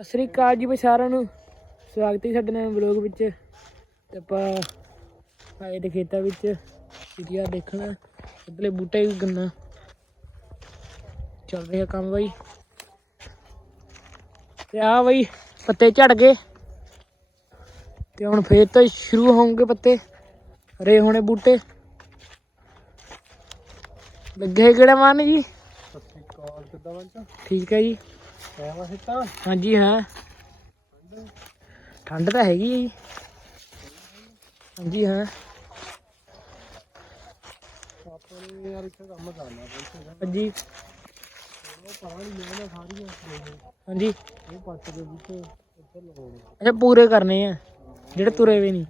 ਸਤਿ ਸ੍ਰੀ ਅਕਾਲ ਜੀ ਬਈ ਸਾਰਿਆਂ ਨੂੰ। ਸਵਾਗਤ ਹੈ ਸਾਡੇ ਨਵੇਂ ਵਲੌਗ ਵਿੱਚ। ਤੇ ਆਪਾਂ ਆਏ ਦੇ ਖੇਤਾਂ ਵਿੱਚ। ਵੀਡੀਓ ਦੇਖਣਾ। ਇਧਰਲੇ ਬੂਟੇ ਵੀ ਗੰਨਾ ਚੱਲ ਰਿਹਾ ਕੰਮ ਬਈ। ਤੇ ਆ ਬਈ ਪੱਤੇ ਝੜ ਗਏ। ਤੇ ਹੁਣ ਫੇਰ ਤੋਂ ਸ਼ੁਰੂ ਹੋਣਗੇ ਪੱਤੇ। ਹਰੇ ਹੋਣੇ ਬੂਟੇ। ਲੱਗੇ ਕਿਹੜਾ ਮਾਨ ਜੀ? ਸਤਿ ਸ਼੍ਰੀ ਅਕਾਲ ਕਿੱਦਾਂ ਬੰਚਾ ਠੀਕ ਹੈ ਜੀ। ਐਵੇਂ ਸਿੱਟਾ? ਹਾਂਜੀ ਹਾਂ। ਠੰਡ ਤਾਂ ਹੈਗੀ ਹੈ ਜੀ। ਹਾਂਜੀ ਹਾਂ। ਆਪਾਂ ਨੇ ਯਾਰ ਇੱਕ ਕੰਮ ਕਰਨਾ ਬੰਚਾ ਹਾਂਜੀ। ਉਹ ਪਾਣੀ ਲੈਣਾ ਸਾਰੀਆਂ ਹਾਂਜੀ। ਉਹ ਪੱਟ ਦੇ ਬੂਟੇ ਉੱਧਰ ਲਗਾਉਣੇ ਅੱਛਾ ਪੂਰੇ ਕਰਨੇ ਆ। ਜਿਹੜੇ ਤੁਰੇ ਵੀ ਨਹੀਂ।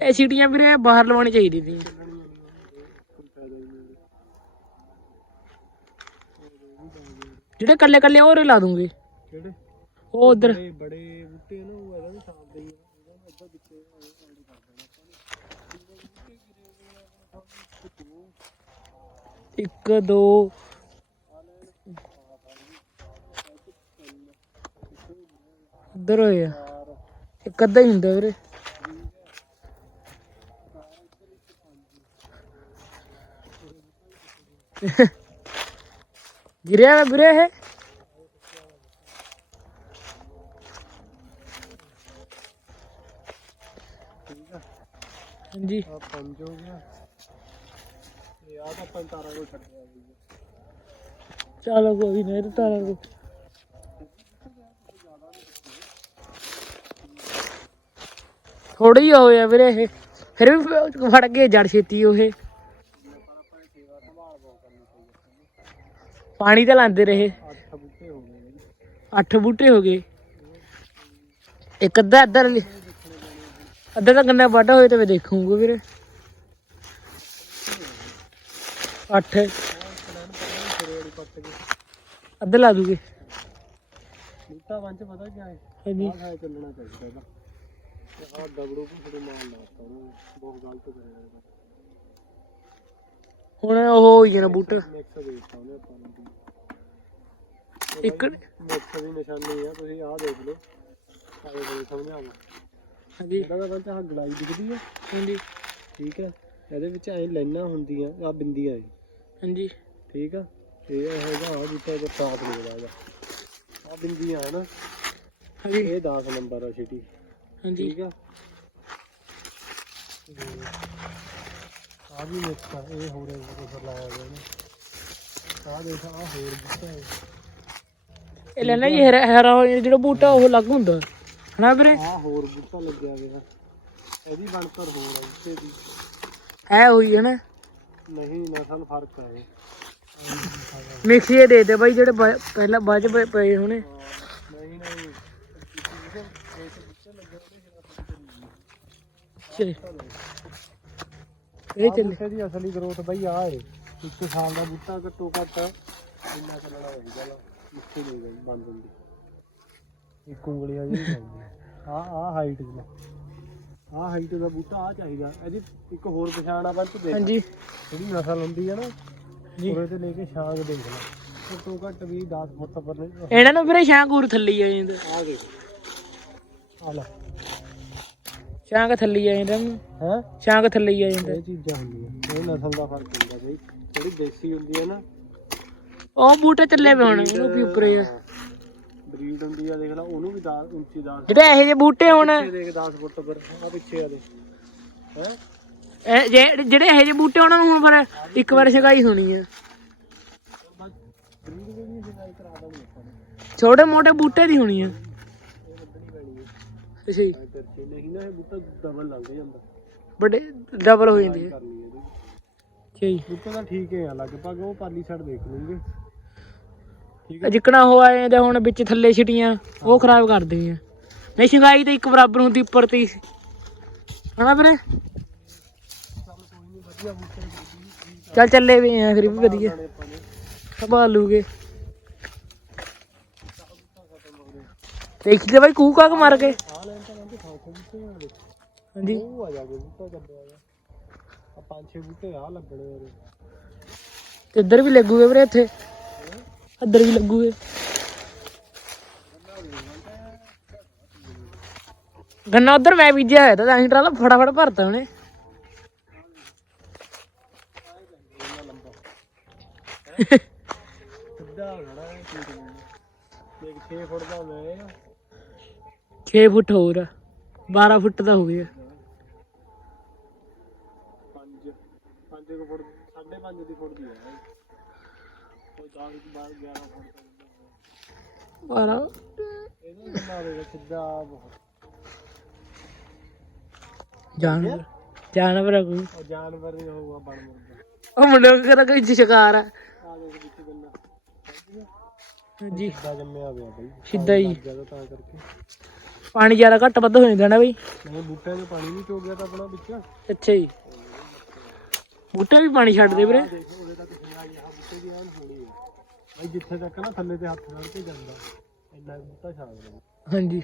ਇਹ ਸੀਟੀਆਂ ਵੀਰੇ ਬਾਹਰ ਲਵਾਉਣੀ ਚਾਹੀਦੀ ਸੀ। ਜਿਹੜੇ ਕੱਲੇ ਕੱਲੇ ਹੋਰ ਲਾ ਦੂੰਗੇ। ਕਿਹੜੇ? ਉਹ ਉਧਰ। ਬੜੇ ਬੂਟੇ ਨੇ ਉਹ ਇਹਦਾ ਵੀ ਸਾਫ਼ ਦੇ ਉਹਦਾ ਵਿੱਚੇ ਐਡ ਕਰ ਦੇਣਾ ਇੱਕ ਦੋ। ਉਧਰ ਹੋਏ ਆ। ਚਾਰ ਇੱਕ ਅੱਧਾ ਹੀ ਹੁੰਦਾ ਵੀਰੇ। ਗਿਰਿਆ ਵਾ ਵੀਰੇ ਇਹ ਠੀਕ ਆ ਹਾਂਜੀ ਆ ਪੰਜ ਹੋ ਗਿਆ ਇਹ ਆ ਤਾਂ ਪੰਤਾਰਾ ਕੋਲ ਛੱਡਿਆ ਹੋਈ ਚਲੋ ਕੋਈ ਨਹੀਂ ਤਾਰਾ ਕੋ ਥੋੜੇ ਹੀ ਹੋਏ ਆ ਵੀਰੇ ਇਹ ਫਿਰ ਵੀ ਫੜ ਗਏ ਜੜ ਛੇਤੀ ਉਹ ਪਾਣੀ ਤਾਂ ਲਾਉਂਦੇ ਰਹੇ। ਅੱਠ ਬੂਟੇ ਹੋ ਗਏ ਜੀ। ਅੱਠ ਬੂਟੇ ਹੋ ਗਏ। ਇੱਕ ਅੱਧਾ ਅੱਧਾ ਲਿ- ਅੱਧਾ ਤਾਂ ਗੰਨਾ ਵੱਢ ਹੋਏ ਤੇ ਮੈਂ ਦੇਖੂੰਗਾ ਵੀਰੇ। ਅੱਠ। ਅੱਧਾ ਲਾ ਦੂਗੇ। ਬੂਟਾ ਬੰਚ ਪਤਾ ਕੀ ਹੈ? ਹਾਂਜੀ। ਆਹ ਹੈ ਚੱਲਣਾ ਚਾਹੀਦਾ ਇਹਦਾ। ਆਹ ਡਬੜੋ ਵੀ ਥੋੜੇ ਮਾਰ ਲਾਤਾ ਉਹਨੇ ਬਹੁਤ ਗਲਤ ਕਰਿਆ ਇਹਦਾ। ਹੁਣ ਉਹ ਹੋਈ ਜਾਣਾ ਬੂਟਾ। ਮਿਕਸ ਦੇ ਦਿੱਤਾ ਉਹਨੇ ਆਪਾਂ ਨੂੰ ਇੱਕ ਮਿਕਸ ਦੀ ਨਿਸ਼ਾਨੀ ਆ ਤੁਸੀਂ ਆਹ ਦੇਖ ਲਓ ਆਏ ਬੜੇ ਸਮਝਾਵਾ ਹਾਂਜੀ। ਇਹਦਾ ਤਾਂ ਬੰਚ ਆਹ ਗਲਾਈ ਦਿਖਦੀ ਹੈ ਹਾਂਜੀ। ਠੀਕ ਹੈ ਇਹਦੇ ਵਿੱਚ ਐ ਲਾਈਨਾਂ ਹੁੰਦੀਆਂ ਆ ਬਿੰਦੀਆਂ ਇਹ ਹਾਂਜੀ। ਠੀਕ ਆ ਇਹ ਹੈਗਾ ਆ ਬੂਟਾ ਇਹਦਾ ਸਾਫ਼ ਨਿਕਲਦਾ ਇਹਦਾ ਆ ਬਿੰਦੀਆਂ ਹੈ ਨਾ ਹਾਂਜੀ। ਇਹ 10 ਨੰਬਰ ਆ ਛੇਟੀ ਹਾਂਜੀ। ਠੀਕ ਆ? ਆ ਵੀ ਮਿਕਸ ਆ ਇਹ ਹੋਰ ਕੁਝ ਲਾਇਆ ਗਿਆ ਨੇ ਆ ਦੇਖ ਆ ਹੋਰ ਬੂਟਾ ਹੈ। ਇਹ ਲੈਣਾ ਜੀ ਹਰਾ ਹਰਾ ਜਿਹੜਾ ਬੂਟਾ ਉਹ ਅਲੱਗ ਹੁੰਦਾ। ਹਨਾ ਵੀਰੇ? ਆ ਹੋਰ ਬੂਟਾ ਲੱਗਿਆ ਗਿਆ ਇਹਦੀ ਬਣਤਰ ਹੋਰ ਆ ਬੂਟੇ ਦੀ। ਐ ਹੋਈ ਹੈ ਨਾ। ਨਹੀਂ ਨਸਲ ਫ਼ਰਕ ਹੈ ਇਹ। ਮਿਕਸੀਏ ਦੇ ਦੇ ਬਾਈ ਜਿਹੜੇ ਪਹਿਲਾਂ ਬਾਅਦ ਚ ਪਏ- ਹੋਣੇ। ਨਹੀਂ ਨਹੀਂ। ਚਲ। ਇਹ ਚੱਲੇ। ਬੂਟੇ ਦੀ ਅਸਲੀ ਗਰੋਥ ਬਈ ਆ ਏ। ਇੱਕ ਸਾਲ ਦਾ ਬੂਟਾ ਘੱਟੋ ਘੱਟ ਇੰਨਾ ਚੱਲਣਾ ਹੋਊਗਾ ਲਾ ਇੱਥੇ ਨਹੀਂ ਗਈ ਬੰਦ ਹੁੰਦੀ ਇੱਕ ਉਂਗਲੀ ਆ ਜੀ ਆ ਆ ਹਾਈਟ ਦਾ ਆ ਹਾਈਟ ਦਾ ਬੂਟਾ ਆ ਚਾਹੀਦਾ। ਇਹਦੀ ਇੱਕ ਹੋਰ ਪਛਾਣ ਆ ਬੰਚ ਦੇ ਹਾਂਜੀ। ਜਿਹੜੀ ਨਸਲ ਹੁੰਦੀ ਹੈ ਨਾ ਜੀ। ਉਰੇ ਤੇ ਲੈ ਕੇ ਛਾਂਗ ਦੇਖ ਲੈ। ਘੱਟੋ ਘੱਟ ਵੀ 10 ਫੁੱਟ ਪਰ ਇਹਨਾਂ ਨੂੰ ਵੀਰੇ ਸ਼ਾਂਗੂਰ ਥੱਲੀ ਆ ਜਾਂਦਾ। ਆ ਦੇਖ। ਆ ਲੈ। ਸ਼ਾਂਗ ਥੱਲੀ ਆ ਜਾਂਦਾ ਹੈ? ਸ਼ਾਂਗ ਥੱਲੀ ਆ ਜਾਂਦਾ। ਇਹ ਚੀਜ਼ਾਂ ਹੁੰਦੀਆਂ। ਇਹ ਨਸਲ ਦਾ ਫ਼ਰਕ ਹੁੰਦਾ ਬਈ। ਜਿਹੜੀ ਦੇਸੀ ਹੁੰਦੀ ਹੈ ਨਾ ਉਹ ਬੂਟੇ ਚੱਲੇ ਪਏ ਹੁਣ ਉਹਨੂੰ ਵੀ ਉੱਪਰੇ ਆ? ਬਰੀਡ ਹੁੰਦੀ ਆ ਦੇਖ ਲੈ ਉਹਨੂੰ ਵੀ 10 ਉੱਚੀ 10 ਜਿਹੜੇ ਇਹੋ ਜਿਹੇ ਬੂਟੇ ਹੁਣ। ਪਿੱਛੇ ਦੇਖ 10 ਫੁੱਟ ਪਰ ਆ ਪਿੱਛੇ ਆ ਦੇ ਹੈ? ਇਹ ਜੇ- ਜਿਹੜੇ ਇਹੋ ਜਿਹੇ ਬੂਟੇ ਉਹਨਾਂ ਨੂੰ ਹੁਣ ਫਿਰ ਇੱਕ ਵਾਰ ਛਗਾਈ ਹੋਣੀ ਆ। ਬਰੀਡ ਵੀ ਨਹੀਂ ਸਿਖਾਈ ਕਰਾ ਦਾਂਗੇ ਆਪਾਂ ਨੇ ਛੋਟੇ ਮੋਟੇ ਬੂਟੇ ਦੀ ਹੋਣੀ ਆ। ਅੱਛਾ ਜੀ। ਇੱਧਰ ਤੇ ਨਹੀਂ ਨਾ ਇਹ ਬੂਟਾ ਡਬਲ ਲੰਘ ਜਾਂਦਾ। ਵੱਡੇ ਡਬਲ ਹੋ ਜਾਂਦੇ ਆ ਕਰਨੀ ਇਹਦੀ ਅੱਛਾ ਜੀ। ਬੂਟਾ ਤਾਂ ਠੀਕ ਹੈ ਲਗਭਗ ਉਹ ਪਾਲੀ ਸਾਈਡ ਦੇਖ ਲੂੰਗੇ। ਠੀਕ ਹੈ। ਜਿੱਕਣਾ ਹੋ ਆਏ ਜਾਂ ਹੁਣ ਵਿੱਚ ਥੱਲੇ ਛਿਟੀਆਂ ਉਹ ਖਰਾਬ ਕਰਦੇ ਆ ਨਹੀਂ ਛਗਾਈ ਤਾਂ ਇੱਕ ਬਰਾਬਰ ਹੁੰਦੀ ਉੱਪਰ ਤੇ। ਹੀ। ਹਨਾ ਵੀਰੇ? ਚੱਲ ਵਧੀਆ ਬੂਟੇ ਚੱਲ ਚੱਲੇ ਵੀ ਆ ਫਿਰ ਵੀ ਵਧੀਆ। ਆਪਾਂ ਨੇ। ਸੰਭਾਲ ਲੂਗੇ। ਦੇਖ ਲੈ ਬਾਈ ਕੂ ਕਾਕ ਮਾਰ ਕੇ। ਆ ਲੈਣ ਤਾਂ ਕਹਿੰਦੇ ਖਾਓ ਬੂਟੇ ਆ ਦੇ ਹਾਂਜੀ। ਉਹ ਆ ਜਾਗੇ ਬੂਟਾ ਚੱਲਿਆ ਆ ਆ ਪੰਜ ਛੇ ਬੂਟੇ ਆ ਲੱਗਣੇ ਉਹਦੇ ਤੇ ਇੱਧਰ ਵੀ ਲੱਗੂਗੇ ਵੀਰੇ ਇੱਥੇ। ਇੱਧਰ ਵੀ ਲੱਗੂਗੇ। ਗੰਨਾ ਉਧਰ ਮੈਂ ਬੀਜਿਆ ਹੋਇਆ ਤਾਂ ਹੀ ਟਰਾਲਾ ਫਟਾਫਟ ਭਰਤਾ ਉਹਨੇ। ਸਿੱਧਾ ਖੜਾ ਹੈ ਹੈ। ਇੱਕ 6 ਫੁੱਟ ਦਾ ਮੈਂ। 6 ਫੁੱਟ ਹੋਰ ਆ। 12 ਫੁੱਟ ਦਾ ਹੋ ਗਿਆ 5 5 ਫੁੱਟ 5.5 ਦੀ ਫੁੱਟ ਦੀ ਹੈ ਕੋਈ 10 12 11 ਫੁੱਟ ਦਾ 12 ਇਹਨੂੰ ਬਣਾ ਦੇਗਾ ਸਿੱਧਾ ਬਹੁਤ ਜਾਨਵਰ ਜਾਨਵਰ ਆ ਕੋਈ। ਉਹ ਜਾਨਵਰ ਨਹੀਂ ਹੋਊਗਾ ਬਣ ਮੁਰਗਾ। ਉਹ ਮੁੰਡੇ ਨੂੰ ਕਿਹੜਾ ਕੋਈ ਸ਼ਿਕਾਰ ਆ। ਹਾਂਜੀ। ਸਿੱਧਾ ਜੰਮਿਆ ਪਿਆ ਬਈ। ਸਿੱਧਾ ਹੀ। ਤਾਂ ਕਰਕੇ। ਪਾਣੀ ਜ਼ਿਆਦਾ ਘੱਟ ਵੱਧ ਹੋ ਜਾਂਦਾ ਨਾ ਬਈ। ਨਹੀਂ ਬੂਟਿਆਂ 'ਚ ਪਾਣੀ ਨਹੀਂ ਚੋ ਗਿਆ ਤਾਂ ਆਪਣਾ ਵਿੱਚ। ਅੱਛਾ ਜੀ। ਬੂਟੇ ਵੀ ਪਾਣੀ ਛੱਡਦੇ ਵੀਰੇ। ਦੇਖੋ ਉਹਦੇ ਤੱਕ ਸਿੰਗਾਈ ਆ ਬੂਟੇ ਦੀ ਐਨ ਹੋਣੀ ਹੈ। ਬਈ ਜਿੱਥੇ ਤੱਕ ਨਾ ਥੱਲੇ ਤੇ ਹੱਥ ਫੜ ਕੇ ਜਾਂਦਾ। ਇੰਨਾ ਕੁ ਬੂਟਾ ਛਾੜ ਦੇ। ਹਾਂਜੀ।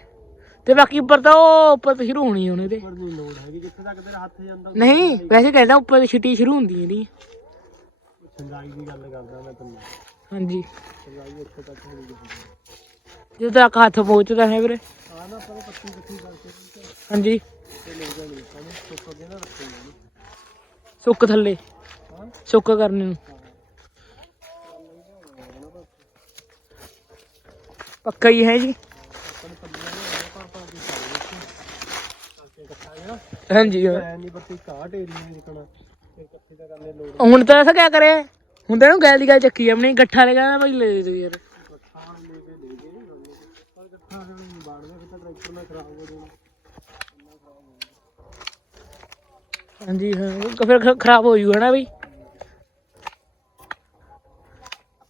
ਤੇ ਬਾਕੀ ਉੱਪਰ ਤਾਂ ਉਹ ਉੱਪਰ ਤੋਂ ਸ਼ੁਰੂ ਹੋਣੀ ਉਹਨੇ ਤੇ। ਪਰ ਨਹੀਂ ਲੋੜ ਹੈਗੀ ਜਿੱਥੇ ਤੱਕ ਤੇਰਾ ਹੱਥ ਜਾਂਦਾ। ਨਹੀਂ ਵੈਸੇ ਕਹਿੰਦਾ ਉੱਪਰ ਤੋਂ ਛਿੱਟੀ ਸ਼ੁਰੂ ਹੁੰਦੀ ਹੈ ਨਹੀਂ ਸਿੰਗਾਈ ਦੀ ਗੱਲ ਕਰਦਾ ਮੈਂ ਤੈਨੂੰ। ਹਾਂਜੀ। ਸਿੰਗਾਈ ਇੱਥੇ ਤੱਕ ਹੋਣੀ ਚਾਹੀਦੀ। ਜਦੋਂ ਤੱਕ ਹੱਥ ਪਹੁੰਚਦਾ ਹੈ ਵੀਰੇ। ਆ ਨਾ ਪਰ ਪੱਤੀ ਪੱਤੀ ਕਰਕੇ। ਹਾਂਜੀ। ਤੇ ਲੈ ਜਾਣੀ ਆਪਾਂ ਨੇ ਸੁੱਕ ਕੇ ਨਾ ਰੱਖੀ ਜਾਣੀ ਸੁੱਕ ਥੱਲੇ। ਹਾਂ। ਸੁੱਕ ਕਰਨੇ ਨੂੰ। ਪੱਕਾ ਹੀ ਹੈ ਜੀ। ਹਾਂਜੀ ਨਹੀਂ ਘਾਟ ਏਰੀਆ ਜਿਕਣਾ ਹੁਣ ਤਾਂ ਐਸਾ ਕਿਆ ਕਰੇ ਹੁਣ ਤਾਂ ਇਹਨੂੰ ਗੈਲ ਦੀ ਗੱਲ ਚੱਕੀ ਆਪਣੀ ਗੱਠਾ ਲਗਾ ਭਾਈ ਲੈ ਦੇ ਯਾਰ ਇਕੱਠਾ ਲੈ ਕੇ ਦੇ ਗਏ ਪਰ ਇਕੱਠਾ ਹੁਣ ਨਹੀਂ ਬਾੜਦਾ ਫਿਰ ਤਾਂ ਟਰੈਕਟਰ ਨਾਲ ਖਰਾਬ ਹੋ ਜਾਣਾ ਹਾਂਜੀ, ਹਾਂ, ਉਹ ਫਿਰ ਖ- ਖਰਾਬ ਹੋ ਜੂਗਾ ਨਾ ਬਈ?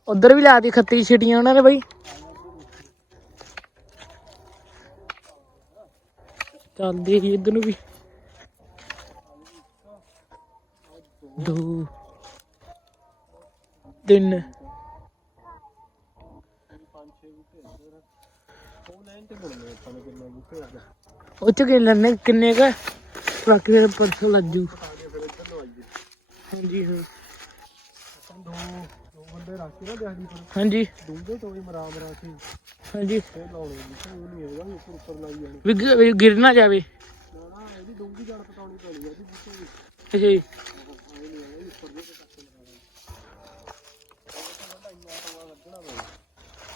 ਉਧਰ ਵੀ ਲਾਤੀ ਖੱਤੀ ਛਿਟੀਆਂ ਉਹਨਾਂ ਨੇ ਬਈ। ਚੱਲ ਦੇਖੀ ਇੱਧਰ ਨੂੰ ਵੀ। ਦੋ, ਤਿੰਨ। ਉਹ ਚ ਕਿ ਲੈਣੇ ਕਿੰਨੇ ਕ ਬਾਕੀ ਫਿਰ ਪਰਸੋਂ ਲੱਜੂ। ਹਾਂਜੀ, ਹਾਂ। ਦੋ ਦੋ ਬੰਦੇ ਰੱਖ ਕੇ ਨਾ ਦਿਹਾੜੀ ਪਰ ਹਾਂਜੀ। ਡੂੰਘੇ ਤੋਂ ਵੀ ਮਰਾ ਮਰਾ ਕੇ ਹਾਂਜੀ। ਫੇਰ ਲਾਉਣੇ ਬੂਟੇ ਉਹ ਨਹੀਂ ਹੈਗਾ ਉੱਪਰ ਉੱਪਰ ਲਾਈ ਜਾਣੀ ਵੀ ਗਿ- ਵੀ ਗਿਰ ਨਾ ਜਾਵੇ। ਨਾ ਨਾ ਇਹਦੀ ਡੂੰਘੀ ਜੜ ਪਟਾਉਣੀ ਪੈਣੀ ਹੈ ਇਹਦੀ ਬੂਟੇ ਦੀ ਅੱਛਾ ਜੀ।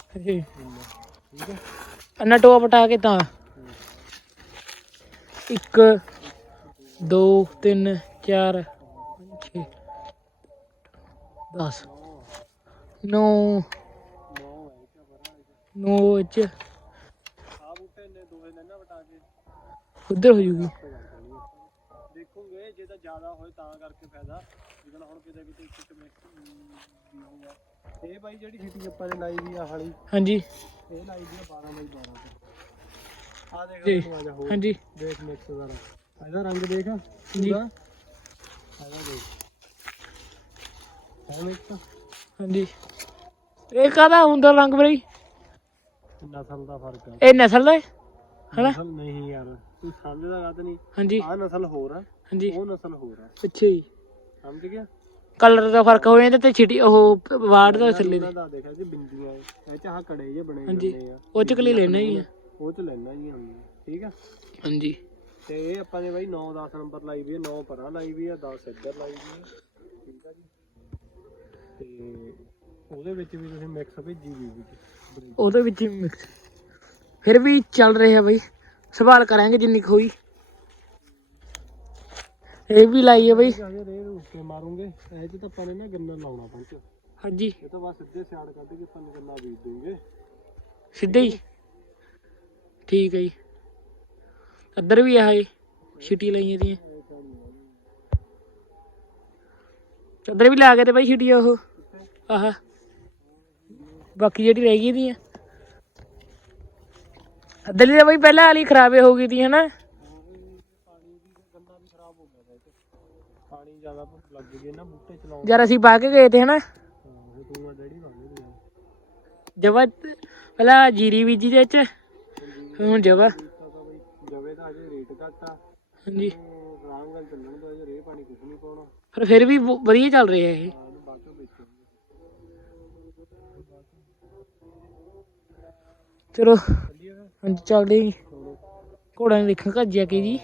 ਅੱਛਾ ਜੀ। ਠੀਕ ਹੈ ਅੰਨਾ ਟੋਆ ਪਟਾ ਕੇ ਤਾਂ। ਇੱਕ ਦੋ ਤਿੰਨ ਚਾਰ ਛੇ 10 ਨੌ। ਨੌ ਹੈ ਕਿਆ ਬਰਾ ਨੌ ਚ ਆ ਬੂਟੇ ਨੇ ਦੋਹੇ ਲੈਣਾ ਵਟਾ ਕੇ ਉਧਰ ਹੋ ਜੂਗੀ। ਦੇਖੋਗੇ ਜੇ ਤਾਂ ਜ਼ਿਆਦਾ ਹੋਏ ਤਾਂ ਕਰਕੇ ਫਾਇਦਾ। ਜਿੱਦਾਂ ਹੁਣ ਕਿਤੇ ਕਿਤੇ ਇੱਕ ਵੀ ਹੋਊਗਾ ਇਹ ਬਾਈ ਜਿਹੜੀ ਛਿੱਟੀ ਆਪਾਂ ਨੇ ਲਾਈ ਵੀ ਆ ਹਾਲੀ। ਹਾਂਜੀ। ਇਹ ਲਾਈ ਦੀ ਆ 12 ਬਾਈ 12 ਤੇ। ਆ ਦੇਖ ਜੀ। ਤੂੰ ਆ ਜਾ ਹੋਰ। ਹਾਂਜੀ। ਦੇਖ ਮਿਕਸ ਦਾ ਇਹਦਾ ਰੰਗ ਦੇਖ। ਜੀ। ਪੂਰਾ। ਇਹਦਾ ਦੇਖ। ਹੈ ਮਿਕਸ ਹਾਂਜੀ। ਇਹ ਕਾਹਦਾ ਹੁੰਦਾ ਰੰਗ ਬਈ? ਨਸਲ ਦਾ ਫ਼ਰਕ ਆ। ਇਹ ਨਸਲ ਦਾ ਹੈ? ਹਨਾ? ਨਸਲ ਨਹੀਂ ਯਾਰ। ਤੂੰ ਸਮਝਦਾ ਗੱਲ ਨਹੀਂ। ਹਾਂਜੀ। ਆ ਨਸਲ ਹੋਰ ਆ। ਹਾਂਜੀ। ਉਹ ਨਸਲ ਹੋਰ ਆ। ਅੱਛਾ ਜੀ। ਸਮਝ ਗਿਆ? ਕਲਰ ਦਾ ਫ਼ਰਕ ਹੋ ਜਾਂਦਾ ਤੇ ਛਿਟੀ ਉਹ ਵਾੜ ਦਾ ਥੱਲੇ ਦੇ ਦਾ ਦੇਖਿਆ ਜੀ ਬਿੰਦੀਆਂ ਇਹ ਇਹ ਚ ਆਹ ਕੜੇ ਜੇ ਬਣੇ ਹਾਂਜੀ ਜਾਂਦੇ ਆ। ਉਹ ਚ ਕਲੀ ਲੈਣਾ ਹੀ ਆ। ਉਹ ਚ ਲੈਣਾ ਜੀ ਹਮ ਠੀਕ ਆ? ਹਾਂਜੀ। ਤੇ ਇਹ ਆਪਾਂ ਨੇ ਬਾਈ 9 10 ਨੰਬਰ ਲਾਈ ਵੀ ਹੈ 9 ਪਰਾਂ ਲਾਈ ਵੀ ਹੈ 10 ਇੱਧਰ ਲਾਈ ਵੀ ਹੈ ਠੀਕ ਆ ਜੀ? ਤੇ ਉਹਦੇ ਵਿੱਚ ਵੀ ਤੁਸੀਂ ਮਿਕਸ ਭੇਜੀ ਵੀ ਵਿੱਚ ਉਹਦੇ ਵਿੱਚ ਮਿਕਸ ਫਿਰ ਵੀ ਚੱਲ ਰਿਹਾ ਬਈ। ਸਵਾਲ ਕਰਾਂਗੇ ਜਿੰਨੀ ਕੁ ਹੋਈ। ਇਹ ਵੀ ਲਾਈ ਹੈ ਬਈ। ਹਜੇ ਰੇ ਰੂਪ ਕੇ ਮਾਰੂਗੇ। ਇਹ ਚ ਤਾਂ ਆਪਾਂ ਨੇ ਨਾ ਗੰਨਾ ਲਾਉਣਾ ਪੰਚ ਹਾਂਜੀ। ਇਹ ਤਾਂ ਬਸ ਸਿੱਧੇ ਸਿਆੜ ਕੱਢ ਕੇ ਆਪਾਂ ਨੇ ਗੰਨਾ ਬੀਜ ਦੂੰਗੇ ਸਿੱਧੇ ਹੀ। ਠੀਕ ਹੈ ਜੀ। ਇੱਧਰ ਵੀ ਆਏ ਛਿਟੀ ਲਾਈਆਂ ਦੀਆਂ। ਇਹ। ਇੱਧਰ ਵੀ ਲਾ ਕੇ ਤੇ ਬਈ ਛਿਟੀ ਉਹ। ਆਹ। ਬਾਕੀ ਜਿਹੜੀ ਰਹਿ ਗਈ ਦੀਆਂ। ਅੱਧਲੀ ਤਾਂ ਬਈ ਪਹਿਲਾਂ ਵਾਲੀ ਖਰਾਬੇ ਹੋ ਗਈ ਤੀ ਹਨਾ ਪਾਣੀ ਵੀ ਗੰਨਾ ਵੀ ਖਰਾਬ ਹੋ ਗਿਆ ਇਹ ਚ ਪਾਣੀ ਜ਼ਿਆਦਾ ਲੱਗ ਗਏ ਨਾ ਬੂਟੇ ਚਲਾਉਣ ਜਦ ਅਸੀਂ ਕੇ ਗਏ ਤੇ ਹਨਾ। ਹਾਂ ਤੂੰ ਆ ਡੈਡੀ ਬਣ ਜਵਾ ਪਹਿਲਾਂ ਜੀਰੀ ਬੀਜੀ ਦੇ ਚ ਹੁਣ ਜਵਾ। ਜਵੇ ਦਾ ਅਜੇ ਰੇਟ ਘੱਟ ਆ। ਹਾਂਜੀ। ਆਰਾਮ ਨਾਲ ਚੱਲਣ ਦਾ ਅਜੇ ਰੇ ਪਾਣੀ ਕੁਝ ਨਹੀਂ ਪਾਉਣਾ। ਪਰ ਫਿਰ ਵੀ ਵ- ਵਧੀਆ ਚੱਲ ਰਿਹਾ ਇਹ। ਹਾਂ ਇਹਨੂੰ ਬਾਅਦ ਚੋਂ ਵੇਚਾਂਗੇ। ਚਲੋ। ਚੱਲੀਏ ਫਿਰ ਹਾਂਜੀ ਚੱਲਦੇ ਜੀ। ਘੋੜਾ ਨੇ ਦੇਖਣ ਘੱਜਿਆ ਕੇ ਜੀ।